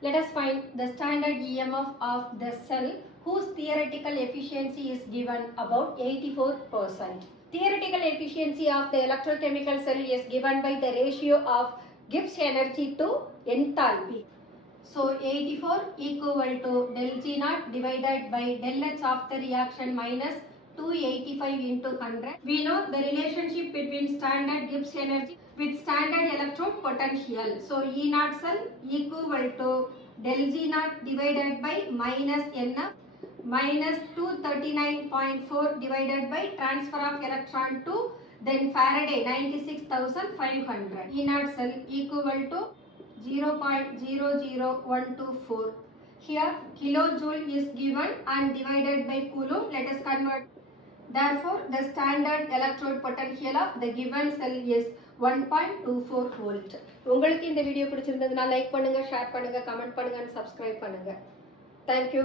Let us find the standard EMF of the cell whose theoretical efficiency is given about 84%. Theoretical efficiency of the electrochemical cell is given by the ratio of Gibbs energy to enthalpy. So 84 equal to del G naught divided by del H of the reaction minus 285 into 100. We know the relationship between standard Gibbs energy with standard electrode potential. So E naught cell equal to del G naught divided by minus NF minus 239.4 divided by transfer of electron to then Faraday 96,500. E naught cell equal to 0.00124. Here kilojoule is given and divided by coulomb. Let us convert. Therefore, the standard electrode potential of the given cell is 1.24 volt. உங்களுக்கு இந்த video பிடிச்சிருந்ததுனா like பண்ணுங்க, share பண்ணுங்க, comment பண்ணுங்க and subscribe பண்ணுங்க. Thank you.